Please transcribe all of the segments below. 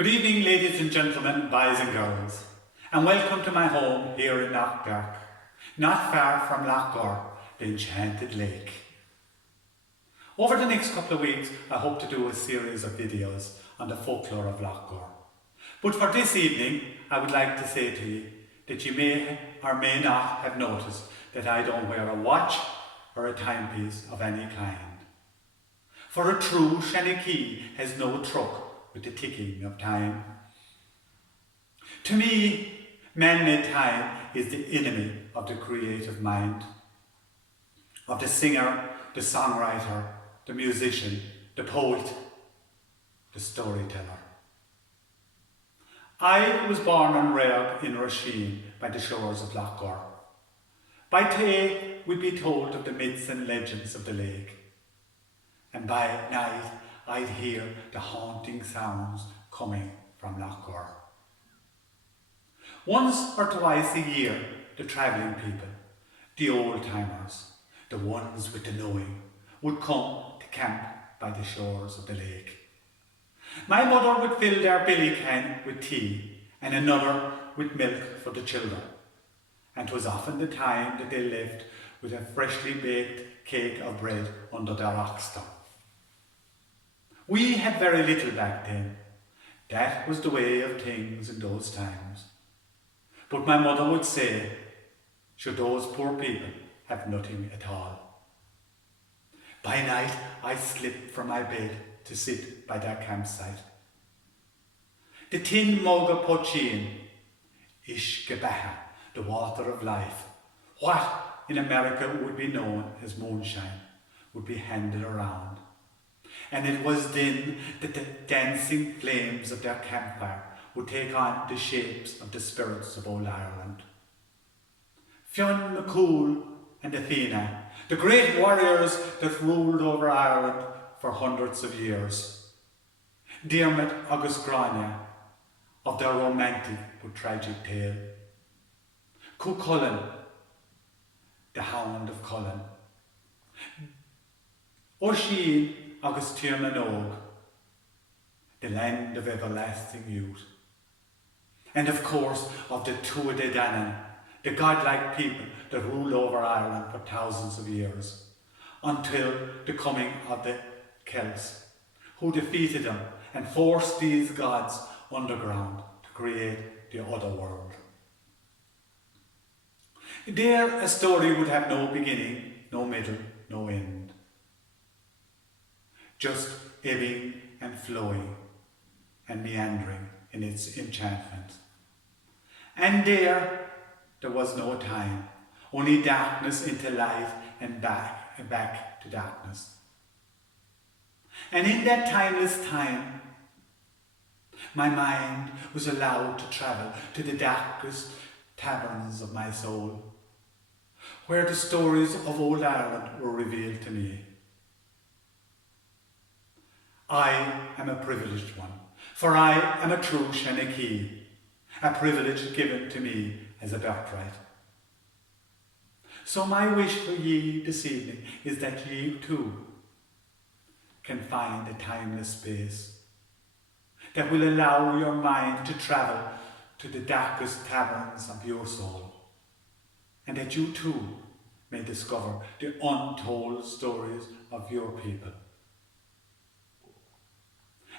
Good evening, ladies and gentlemen, boys and girls, and welcome to my home here in Knockdark, not far from Lochgore, the enchanted lake. Over the next couple of weeks, I hope to do a series of videos on the folklore of Lochgore. But for this evening, I would like to say to you that you may or may not have noticed that I don't wear a watch or a timepiece of any kind. For a true Shanachie has no truck with the ticking of time. To me, man-made time is the enemy of the creative mind, of the singer, the songwriter, the musician, the poet, the storyteller. I was born and reared in Roisin by the shores of Lochgore. By day we'd be told of the myths and legends of the lake, and by night I'd hear the haunting sounds coming from Lochgore. Once or twice a year, the travelling people, the old-timers, the ones with the knowing, would come to camp by the shores of the lake. My mother would fill their billy can with tea and another with milk for the children, and 'twas often the time that they left with a freshly baked cake of bread under their oxton. We had very little back then. That was the way of things in those times. But my mother would say, should those poor people have nothing at all. By night I slipped from my bed to sit by their campsite. The tin mug of pochine, Ishkebaha, the water of life, what in America would be known as moonshine, would be handed around. And it was then that the dancing flames of their campfire would take on the shapes of the spirits of old Ireland. Fionn McCool and Athena, the great warriors that ruled over Ireland for hundreds of years. Diarmid agus Grania, of their romantic but tragic tale. Cuchulainn, the Hound of Cullen. Oisin agus Tirnanog, the land of everlasting youth. And of course of the Tuatha Dé Danann, the godlike people that ruled over Ireland for thousands of years, until the coming of the Celts, who defeated them and forced these gods underground to create the other world. There a story would have no beginning, no middle, no end. Just ebbing and flowing and meandering in its enchantment. And there was no time, only darkness into light and back to darkness. And in that timeless time, my mind was allowed to travel to the darkest taverns of my soul, where the stories of old Ireland were revealed to me. I am a privileged one, for I am a true Shanachie, a privilege given to me as a birthright. So my wish for ye this evening is that ye too can find a timeless space that will allow your mind to travel to the darkest taverns of your soul, and that you too may discover the untold stories of your people.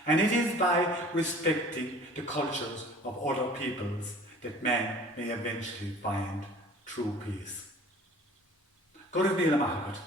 And it is by respecting the cultures of other peoples that man may eventually find true peace. Go to Mila Mahagat.